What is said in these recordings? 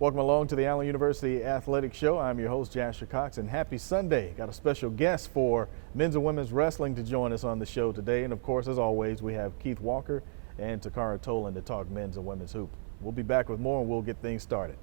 Welcome along to the Allen University Athletic Show. I'm your host, Jasher Cox, and happy Sunday. Got a special guest for men's and women's wrestling to join us on the show today. And of course, as always, we have Keith Walker and Takara Tolan to talk men's and women's hoop. We'll be back with more and we'll get things started.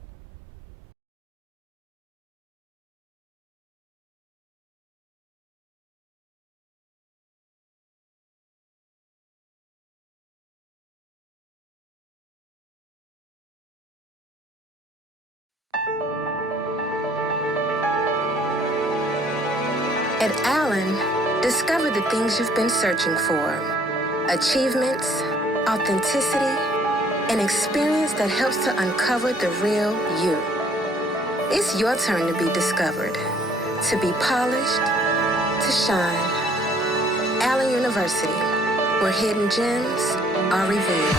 At Allen, discover the things you've been searching for. Achievements, authenticity, an experience that helps to uncover the real you. It's your turn to be discovered, to be polished, to shine. Allen University, where hidden gems are revealed.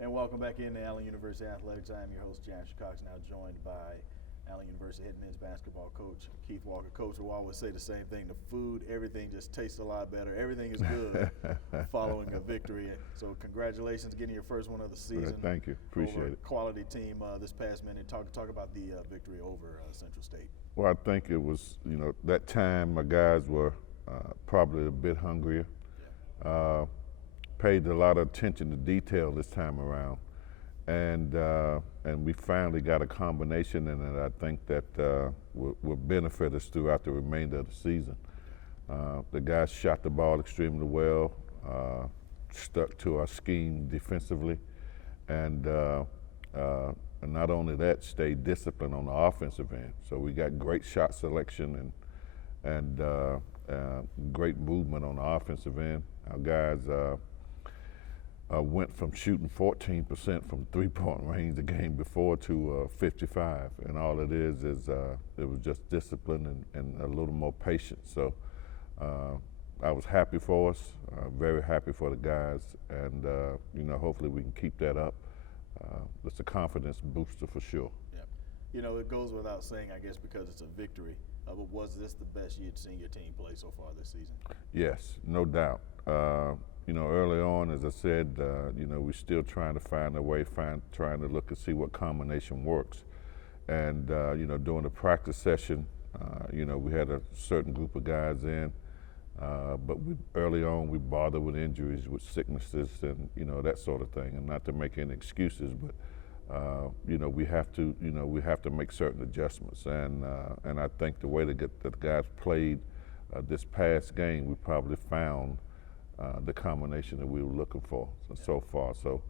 And welcome back into Allen University Athletics. I am your host, Jasher Cox, now joined by Allen University head men's basketball coach, Keith Walker. Coach, we always say the same thing. The food, everything just tastes a lot better. Everything is good following a victory. So congratulations getting your first one of the season. Thank you. Appreciate it. Quality team this past minute. Talk about the victory over Central State. Well, I think it was, that time my guys were probably a bit hungrier. Yeah. Paid a lot of attention to detail this time around, and we finally got a combination in it. I think that will benefit us throughout the remainder of the season. The guys shot the ball extremely well, stuck to our scheme defensively, and not only that, stayed disciplined on the offensive end. So we got great shot selection and great movement on the offensive end. Our guys went from shooting 14% from three-point range the game before to 55, and all it is it was just discipline and a little more patience. So I was happy for us, very happy for the guys, and hopefully we can keep that up. It's a confidence booster for sure. Yeah. It goes without saying, I guess, because it's a victory. But was this the best you'd seen your team play so far this season? Yes, no doubt. Early on, as I said, we're still trying to find a way, trying to look and see what combination works. And, during the practice session, we had a certain group of guys in, but early on we bothered with injuries, with sicknesses and, that sort of thing. And not to make any excuses, but, we have to make certain adjustments. And I think the way that the guys played this past game, we probably found the combination that we were looking for so far. So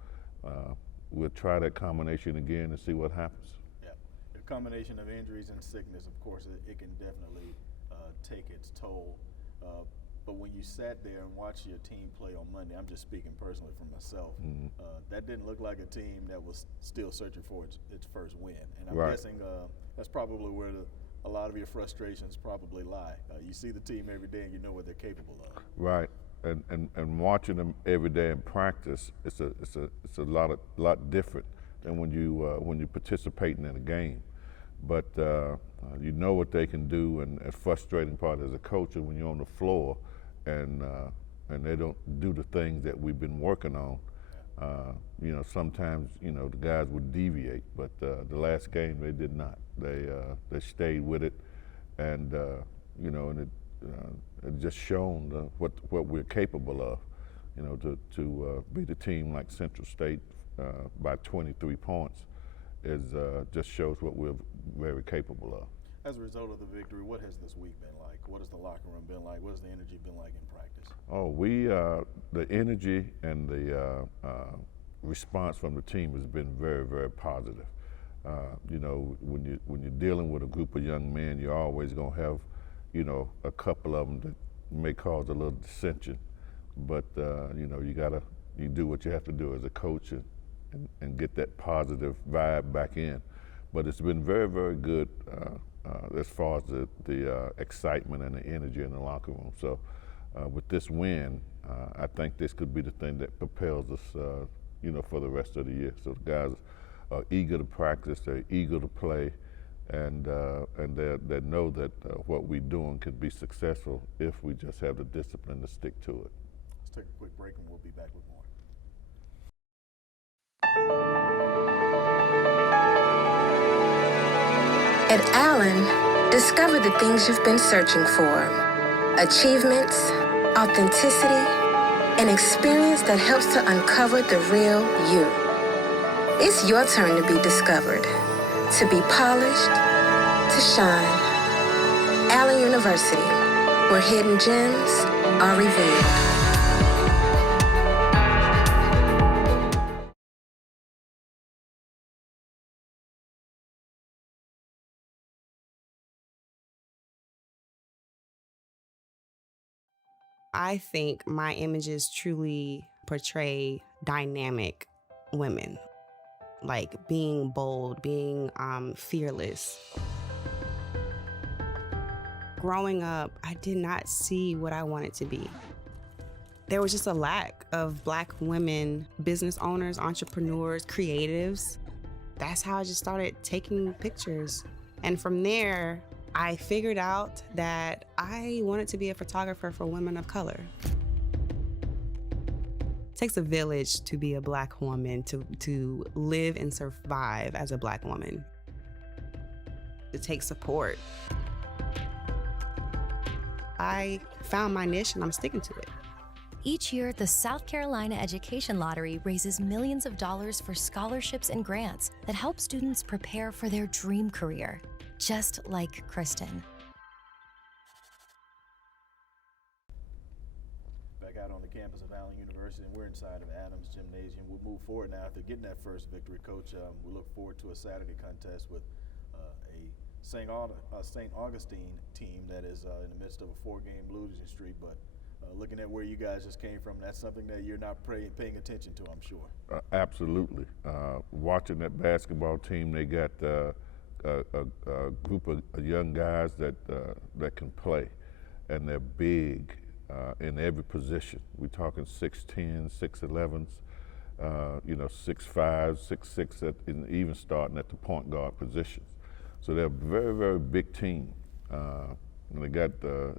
we'll try that combination again and see what happens. Yeah, the combination of injuries and sickness, of course, it can definitely take its toll. But when you sat there and watched your team play on Monday, I'm just speaking personally for myself, that didn't look like a team that was still searching for its first win. And I'm guessing that's probably where a lot of your frustrations probably lie. You see the team every day and you know what they're capable of. Right. and watching them every day in practice, it's a lot different than when you're participating in a game. But you know what they can do, and a frustrating part as a coach is when you're on the floor and they don't do the things that we've been working on. You know, sometimes the guys would deviate, but the last game they did not. They stayed with it, and it just shown what we're capable of. To beat a team like Central State by 23 points just shows what we're very capable of. As a result of the victory, what has this week been like? What has the locker room been like? What has the energy been like in practice? Oh, the energy and the response from the team has been very, very positive. When you're dealing with a group of young men, you're always going to have, a couple of them that may cause a little dissension. But you do what you have to do as a coach and get that positive vibe back in. But it's been very, very good as far as the excitement and the energy in the locker room. So with this win, I think this could be the thing that propels us, for the rest of the year. So the guys are eager to practice, they're eager to play, and they know that what we're doing can be successful if we just have the discipline to stick to it. Let's take a quick break and we'll be back with more. At Allen, discover the things you've been searching for. Achievements, authenticity, an experience that helps to uncover the real you. It's your turn to be discovered, to be polished, to shine. Allen University, where hidden gems are revealed. I think my images truly portray dynamic women, like being bold, being fearless. Growing up, I did not see what I wanted to be. There was just a lack of Black women, business owners, entrepreneurs, creatives. That's how I just started taking pictures. And from there, I figured out that I wanted to be a photographer for women of color. It takes a village to be a Black woman, to live and survive as a Black woman. It takes support. I found my niche and I'm sticking to it. Each year, the South Carolina Education Lottery raises millions of dollars for scholarships and grants that help students prepare for their dream career. Just like Kristen. Back out on the campus of Allen University, and we're inside of Adams Gymnasium. We'll move forward now after getting that first victory, Coach. We look forward to a Saturday contest with a St. Augustine team that is in the midst of a 4-game losing streak. But looking at where you guys just came from, that's something that you're not paying attention to, I'm sure. Absolutely. Watching that basketball team, they got a group of young guys that can play, and they're big in every position. We're talking 6'10", 6'11s, 6'5", 6'6", and even starting at the point guard positions. So they're a very, very big team. And they got,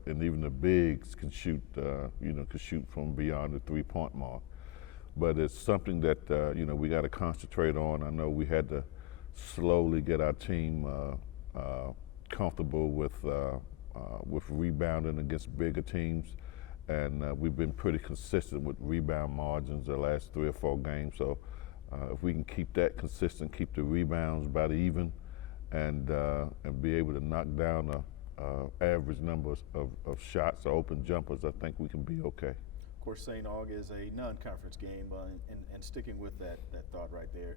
and even the bigs can shoot, can shoot from beyond the 3-point mark. But it's something that we got to concentrate on. I know we had to slowly get our team comfortable with rebounding against bigger teams, and we've been pretty consistent with rebound margins the last 3 or 4 games. So if we can keep that consistent, keep the rebounds about even, and be able to knock down the average number of shots or open jumpers, I think we can be okay. Of course, St. Aug is a non-conference game, and sticking with that thought right there.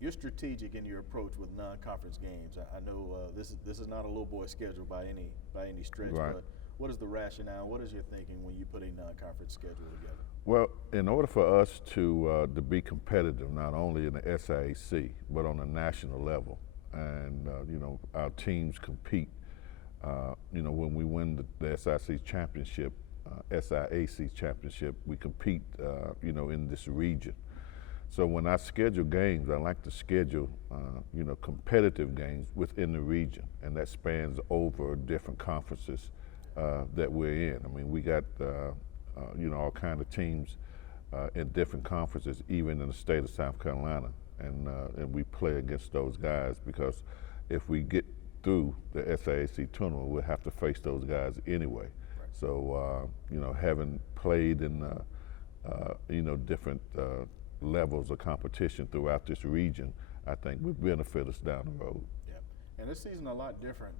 You're strategic in your approach with non-conference games. I know this is not a little boy schedule by any stretch, right. But what is the rationale? What is your thinking when you put a non-conference schedule together? Well, in order for us to be competitive, not only in the SIAC but on a national level, and our teams compete. When we win the SIC championship, SIAC championship. We compete, in this region. So when I schedule games, I like to schedule, competitive games within the region, and that spans over different conferences that we're in. I mean, we got, all kind of teams in different conferences, even in the state of South Carolina, and we play against those guys because if we get through the SIAC tournament, we'll have to face those guys anyway. Right. So, having played in, different levels of competition throughout this region, I think would benefit us down the road. Yeah, and this season a lot different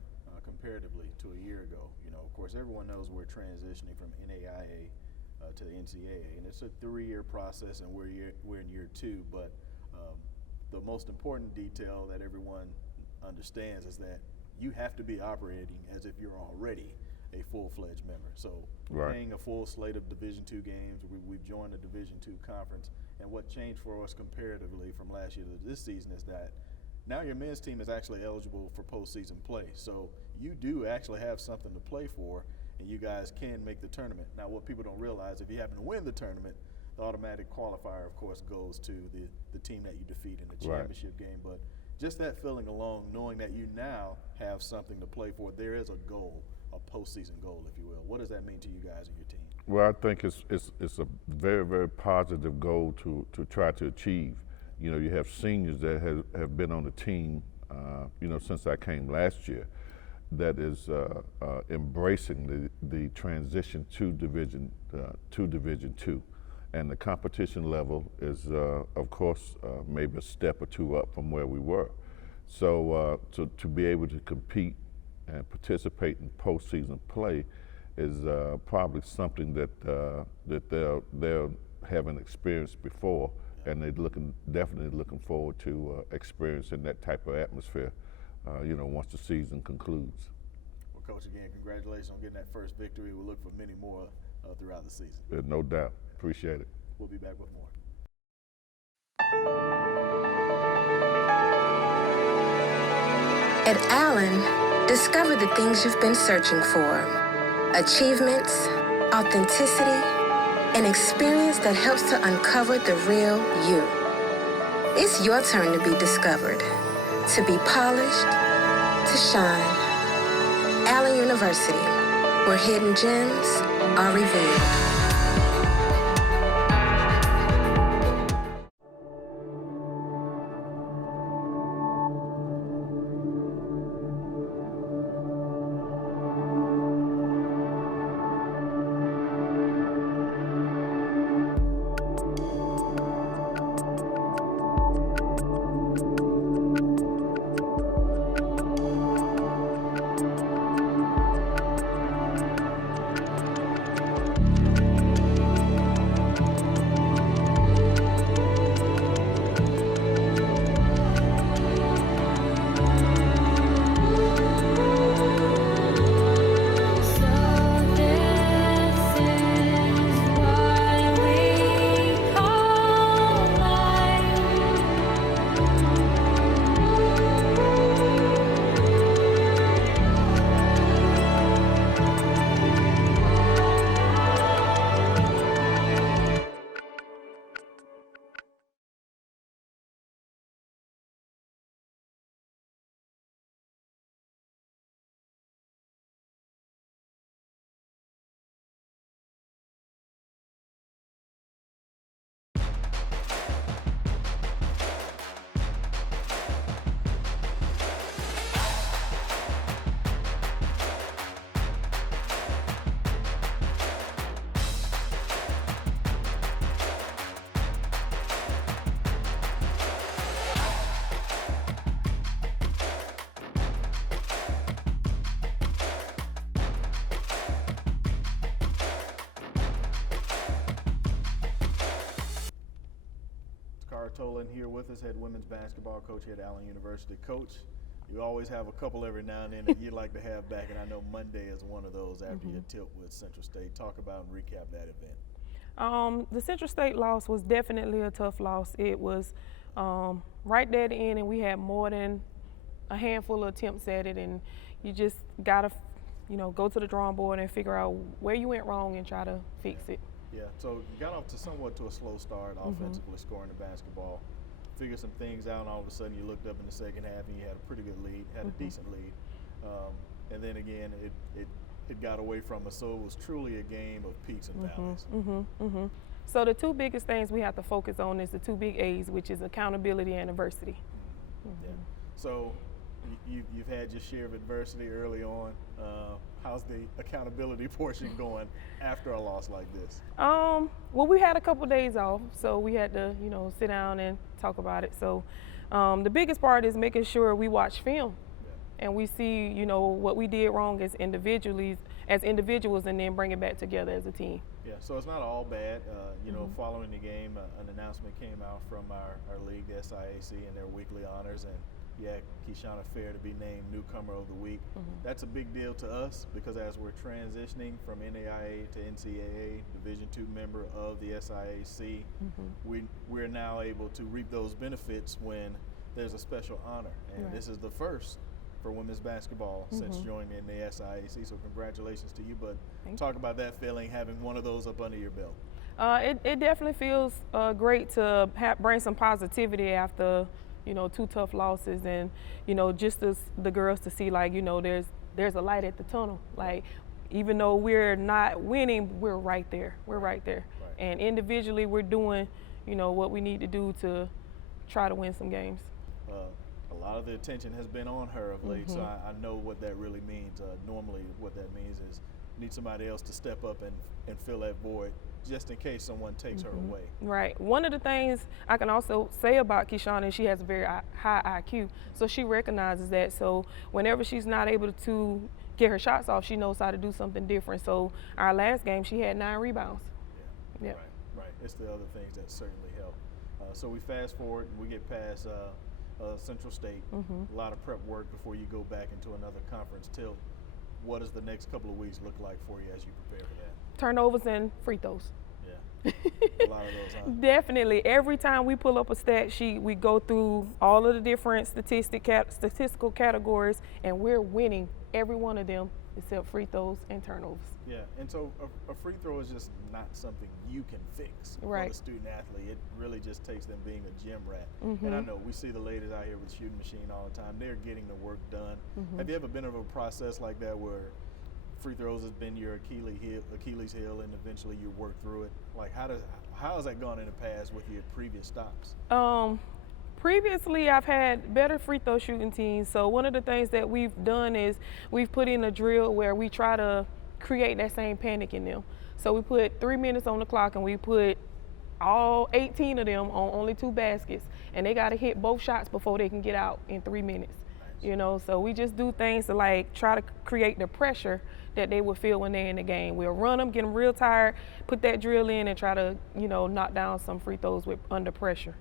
comparatively to a year ago. Of course, everyone knows we're transitioning from NAIA to the NCAA, and it's a 3-year process, and we're in year 2. But the most important detail that everyone understands is that you have to be operating as if you're already a full-fledged member. So we're right. playing a full slate of Division II games. We've joined the Division II conference, and what changed for us comparatively from last year to this season is that now your men's team is actually eligible for postseason play. So you do actually have something to play for, and you guys can make the tournament. Now, what people don't realize, if you happen to win the tournament, the automatic qualifier, of course, goes to the team that you defeat in the championship game. But just that feeling alone, knowing that you now have something to play for, there is a goal, a postseason goal, if you will. What does that mean to you guys and your team? Well, I think it's a very, very positive goal to try to achieve. You have seniors that have been on the team, since I came last year, that is embracing the transition to Division II. And the competition level is, of course, maybe a step or two up from where we were. So to be able to compete and participate in postseason play is probably something that they'll haven't experienced before, and they're definitely looking forward to experiencing that type of atmosphere, once the season concludes. Well, Coach, again, congratulations on getting that first victory. We'll look for many more throughout the season. No doubt. Appreciate it. We'll be back with more. At Allen, discover the things you've been searching for. Achievements, authenticity, an experience that helps to uncover the real you. It's your turn to be discovered, to be polished, to shine. Allen University, where hidden gems are revealed. Tolan here with us, head women's basketball coach here at Allen University. Coach, you always have a couple every now and then that you'd like to have back, and I know Monday is one of those after your tilt with Central State. Talk about and recap that event. The Central State loss was definitely a tough loss. It was right there at the end, and we had more than a handful of attempts at it, and you just gotta go to the drawing board and figure out where you went wrong and try to fix it. Yeah, so you got off to somewhat to a slow start offensively scoring the basketball. Figured some things out, and all of a sudden you looked up in the second half and you had a pretty good lead, had a decent lead. And then again, it got away from us. So it was truly a game of peaks and valleys. So the two biggest things we have to focus on is the two big A's, which is accountability and adversity. Yeah. So you've had your share of adversity early on. How's the accountability portion going after a loss like this? Well, we had a couple days off, so we had to, sit down and talk about it. So the biggest part is making sure we watch film and we see, what we did wrong as individuals, and then bring it back together as a team. Yeah, so it's not all bad. Following the game, an announcement came out from our league, the SIAC, and their weekly honors, and Keshana Fair to be named Newcomer of the Week. That's a big deal to us because as we're transitioning from NAIA to NCAA, Division II member of the SIAC, we're now able to reap those benefits when there's a special honor. And this is the first for women's basketball since joining the SIAC. So congratulations to you. But talk about that feeling, having one of those up under your belt. It definitely feels great to bring some positivity after two tough losses, and just the girls to see there's a light at the tunnel. Like even though we're not winning, we're right there. And individually we're doing what we need to do to try to win some games. A lot of the attention has been on her of late, so I know what that really means. Normally what that means is need somebody else to step up and fill that void just in case someone takes her away. Right. One of the things I can also say about Keshana is she has a very high IQ, so she recognizes that. So whenever she's not able to get her shots off, she knows how to do something different. So our last game, she had 9 rebounds. Yeah. Right. It's the other things that certainly help. So we fast forward and we get past Central State. A lot of prep work before you go back into another conference tilt. What does the next couple of weeks look like for you as you prepare for that? Turnovers and free throws. Yeah, a lot of those, huh? Definitely. Every time we pull up a stat sheet, we go through all of the different statistical categories, and we're winning every one of them except free throws and turnovers. Yeah, and so a free throw is just not something you can fix for the student athlete. It really just takes them being a gym rat. And I know we see the ladies out here with the shooting machine all the time. They're getting the work done. Have you ever been in a process like that where free throws has been your Achilles heel and eventually you work through it? Like how has that gone in the past with your previous stops? Previously, I've had better free throw shooting teams. So one of the things that we've done is we've put in a drill where we try to create that same panic in them. So we put 3 minutes on the clock and we put all 18 of them on only 2 baskets, and they got to hit both shots before they can get out in 3 minutes. Nice. So we just do things to try to create the pressure that they will feel when they're in the game. We'll run them, get them real tired, put that drill in, and try to knock down some free throws under pressure.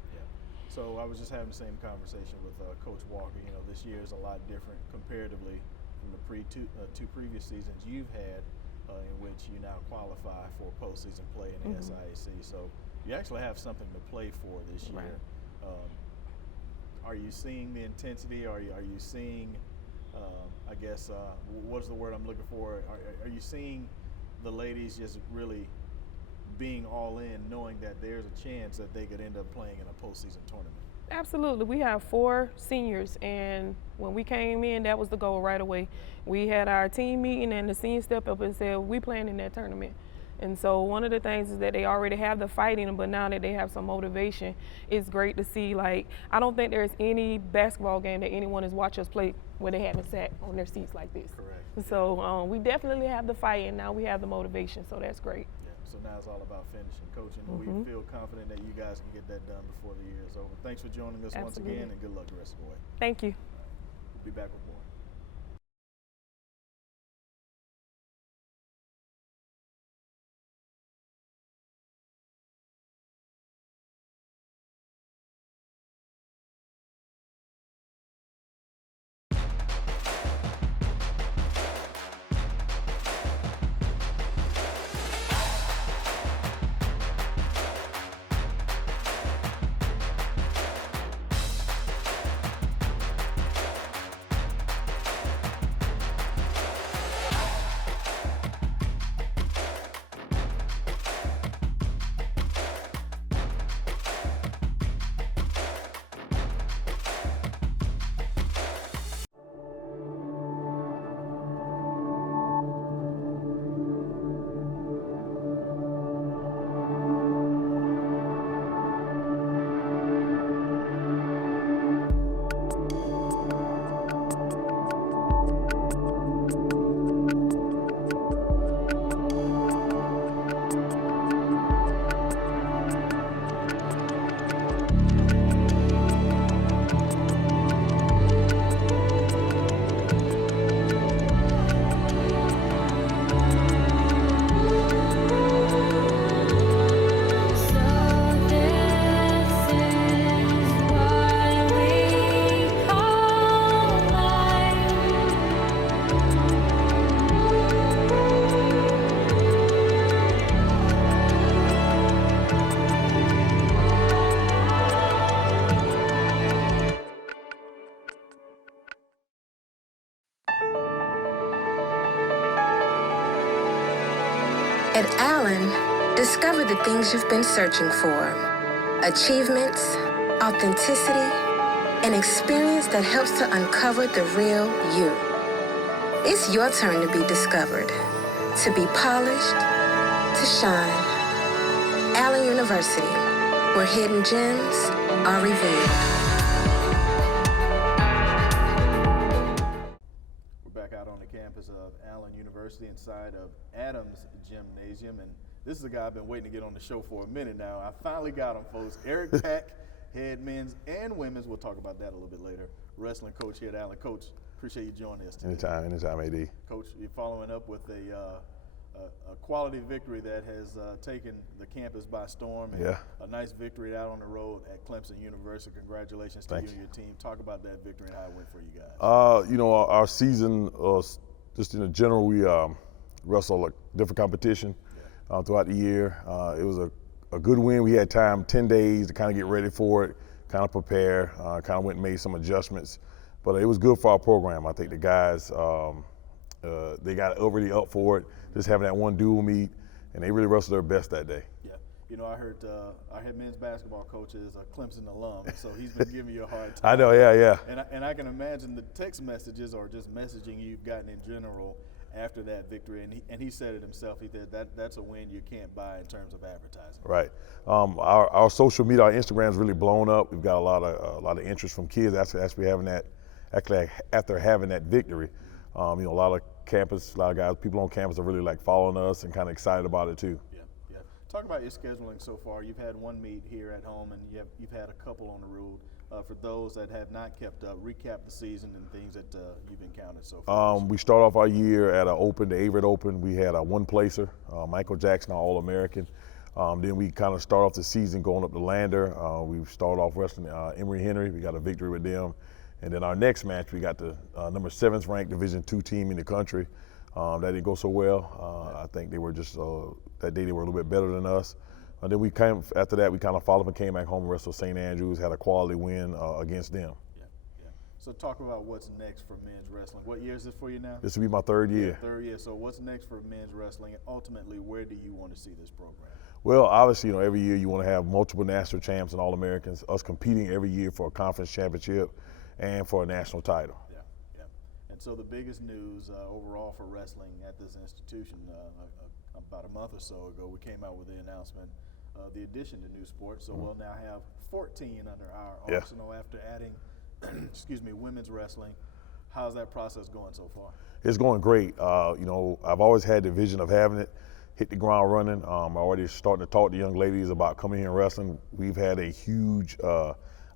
So I was just having the same conversation with Coach Walker. This year is a lot different comparatively from the two previous seasons you've had in which you now qualify for postseason play in the SIAC. So you actually have something to play for this year. Right. Are you seeing the intensity? Are you seeing, what's the word I'm looking for? Are you seeing the ladies just really being all in, knowing that there's a chance that they could end up playing in a postseason tournament? Absolutely. We have 4 seniors, and when we came in, that was the goal right away. We had our team meeting, and the seniors stepped up and said, we playing in that tournament. And so one of the things is that they already have the fight in them, but now that they have some motivation, it's great to see. I don't think there's any basketball game that anyone has watched us play where they haven't sat on their seats like this. Correct. So we definitely have the fight, and now we have the motivation, so that's great. So now it's all about finishing, coaching. We feel confident that you guys can get that done before the year is over. Thanks for joining us once again, and good luck the rest of the way. Thank you. We'll be back with more. At Allen, discover the things you've been searching for. Achievements, authenticity, an experience that helps to uncover the real you. It's your turn to be discovered, to be polished, to shine. Allen University, where hidden gems are revealed. We're back out on the campus of Allen University inside of Adams Gymnasium, and this is a guy I've been waiting to get on the show for a minute now. I finally got him, folks. Eric Pack, head men's and women's. We'll talk about that a little bit later. Wrestling coach here at Allen. Coach, appreciate you joining us today. Anytime, AD. Coach, you're following up with a quality victory that has taken the campus by storm. And a nice victory out on the road at Clemson University. Congratulations to you and your team. Talk about that victory and how it went for you guys. Our season, just in general, we wrestled a different competition throughout the year. It was a good win. We had time, 10 days to kind of get ready for it, kind of prepare, kind of went and made some adjustments. But it was good for our program. I think the guys, they got already up for it, just having that one dual meet, and they really wrestled their best that day. Yeah. I heard our head men's basketball coach is a Clemson alum, so he's been giving you a hard time. I know, yeah. And I can imagine the text messages or just messaging you've gotten in general after that victory, and he said it himself. He said that's a win you can't buy in terms of advertising. Right. Our social media, our Instagram's really blown up. We've got a lot of interest from kids after having that victory. A lot of campus, a lot of guys, people on campus are really like following us and kind of excited about it too. Yeah. Talk about your scheduling so far. You've had one meet here at home, and you've had a couple on the road. For those that have not kept up, recap the season and things that you've encountered so far. We start off our year at the Averett Open. We had a one-placer, Michael Jackson, our All-American. Then we kind of start off the season going up to Lander. We started off wrestling Emory Henry. We got a victory with them. And then our next match, we got the number 7th ranked Division II team in the country. That didn't go so well. I think they were just, that day they were a little bit better than us. And then after that, we kind of followed and came back home and wrestled St. Andrews, had a quality win against them. Yeah. So talk about what's next for men's wrestling. What year is this for you now? This will be my third year. Third year. So what's next for men's wrestling? And ultimately, where do you want to see this program? Well, obviously, every year you want to have multiple national champs and All-Americans, us competing every year for a conference championship and for a national title. Yeah. And so the biggest news overall for wrestling at this institution, about a month or so ago, we came out with the announcement, the addition to new sports. So we'll now have 14 under our arsenal after adding, women's wrestling. How's that process going so far? It's going great. I've always had the vision of having it, hit the ground running. I'm already starting to talk to young ladies about coming here and wrestling. We've had a huge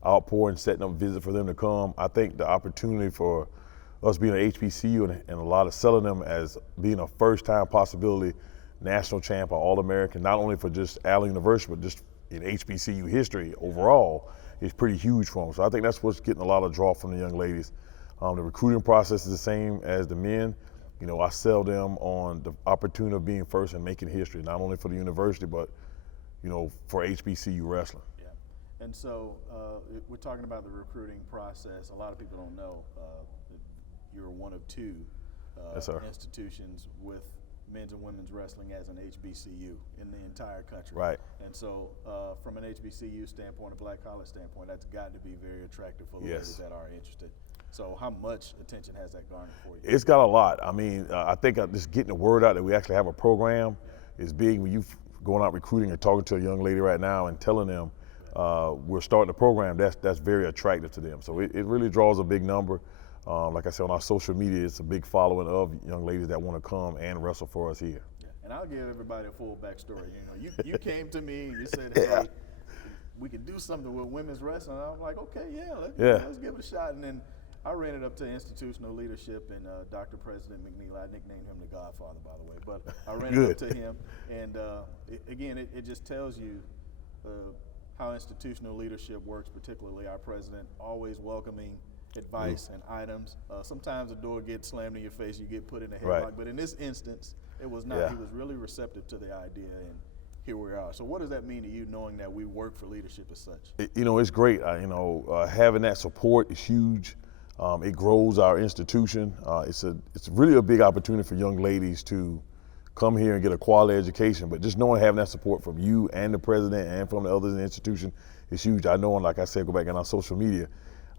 outpour and setting up visits for them to come. I think the opportunity for us being an HBCU and a lot of selling them as being a first-time possibility national champ or All-American, not only for just Allen University, but just in HBCU history overall, is pretty huge for them. So I think that's what's getting a lot of draw from the young ladies. The recruiting process is the same as the men. I sell them on the opportunity of being first and making history, not only for the university, but, for HBCU wrestling. Yeah. And so we're talking about the recruiting process. A lot of people don't know you're one of two institutions with men's and women's wrestling as an HBCU in the entire country. Right. And so from an HBCU standpoint, a black college standpoint, that's got to be very attractive for the ladies that are interested. So how much attention has that garnered for you? It's got a lot. I mean, I think just getting the word out that we actually have a program is big. When you going out recruiting and talking to a young lady right now and telling them we're starting a program, that's very attractive to them. So it really draws a big number. Like I said, on our social media, it's a big following of young ladies that want to come and wrestle for us here. Yeah. And I'll give everybody a full backstory. You came to me and you said, hey, we can do something with women's wrestling. And I'm like, okay, let's give it a shot. And then I ran it up to institutional leadership and Dr. President McNeil. I nicknamed him the Godfather, by the way. But I ran it up to him. And again, it just tells you how institutional leadership works, particularly our president, always welcoming advice and items. Sometimes the door gets slammed in your face, you get put in a headlock. Right. But in this instance, it was not. He was really receptive to the idea, and here we are. So what does that mean to you, knowing that we work for leadership as such? It's great. Having that support is huge. It grows our institution. It's really a big opportunity for young ladies to come here and get a quality education. But just knowing, having that support from you and the president and from the others in the institution is huge. I know, and like I said, go back on our social media,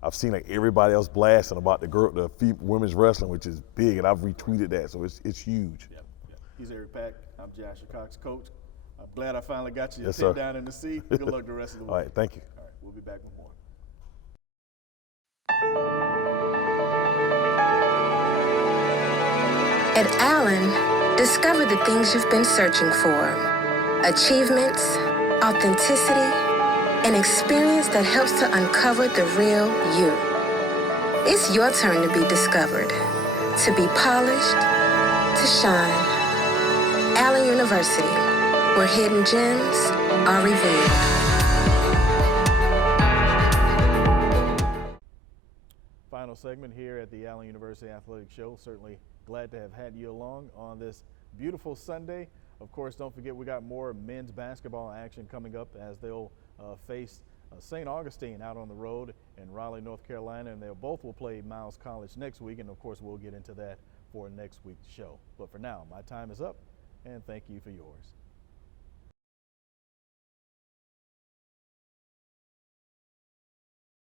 I've seen like everybody else blasting about the women's wrestling, which is big, and I've retweeted that, so it's huge. Yep. He's Eric Pack. I'm Jasher Cox, coach. I'm glad I finally got you Yes, pinned sir. down in the seat. Good luck the rest of the week. All right, thank you. All right, we'll be back with more. At Allen, discover the things you've been searching for. Achievements, authenticity, an experience that helps to uncover the real you. It's your turn to be discovered, to be polished, to shine. Allen University, where hidden gems are revealed. Final segment here at the Allen University Athletic Show. Certainly glad to have had you along on this beautiful Sunday. Of course, don't forget we got more men's basketball action coming up as they'll face St. Augustine out on the road in Raleigh, North Carolina, and they'll both will play Miles College next week, and of course we'll get into that for next week's show. But for now, my time is up, and thank you for yours.